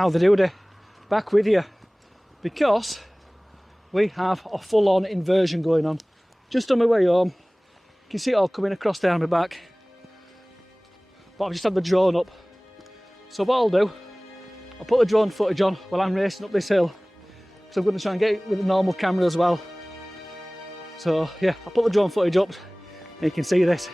Howdy Doody, back with you, because we have a full-on inversion going on. Just on my way home, you can see it all coming across down my back, but I've just had the drone up. So what I'll do, I'll put the drone footage on while I'm racing up this hill, because I'm going to try and get it with a normal camera as well. So yeah, I'll put the drone footage up and you can see this.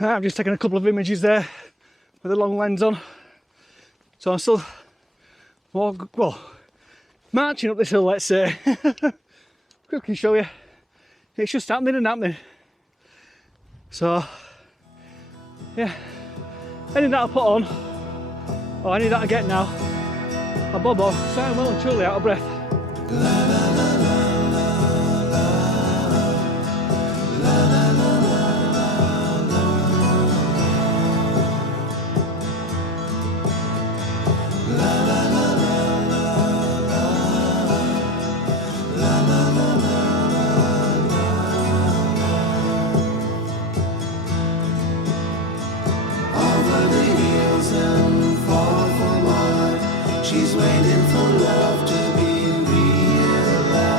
I've just taken a couple of images there with a long lens on. So I'm still marching up this hill, let's say. Quickly show you. It's just happening and happening. So yeah, any that I put on, or any that I get now, I bob off, sound well and truly out of breath. She's waiting for love to be realized.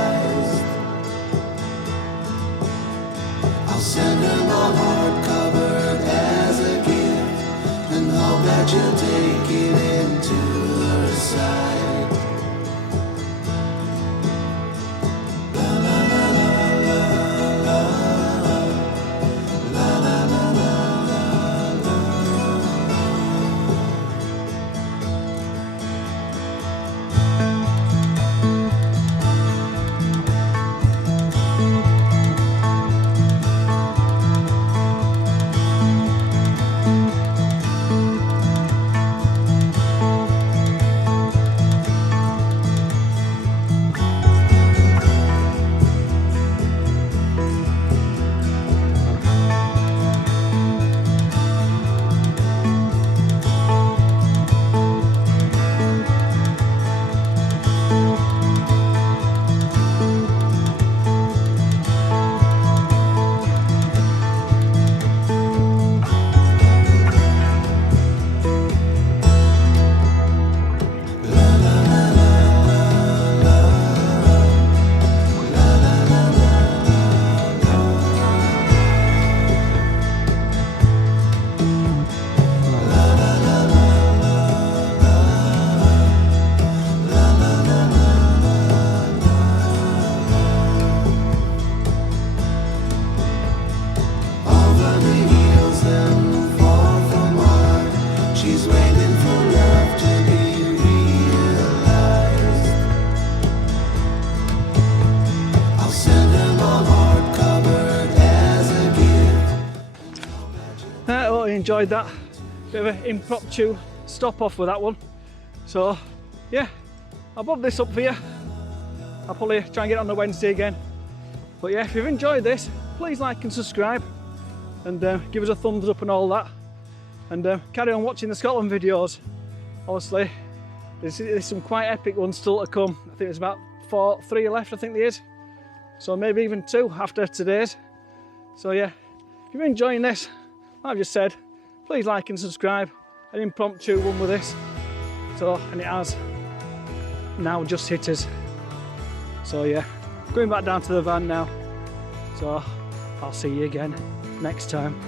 enjoyed that. Bit of an impromptu stop off with that one. So yeah, I'll bob this up for you. I'll probably try and get it on the Wednesday again. But yeah, if you've enjoyed this, please like and subscribe, and give us a thumbs up and all that, and carry on watching the Scotland videos. Obviously there's some quite epic ones still to come. I think there's about 3 left, I think there is, so maybe even 2 after today's. So yeah, if you're enjoying this, like I've just said, please like and subscribe. An impromptu one with this, so, and it has now just hit us. So yeah, going back down to the van now, so I'll see you again next time.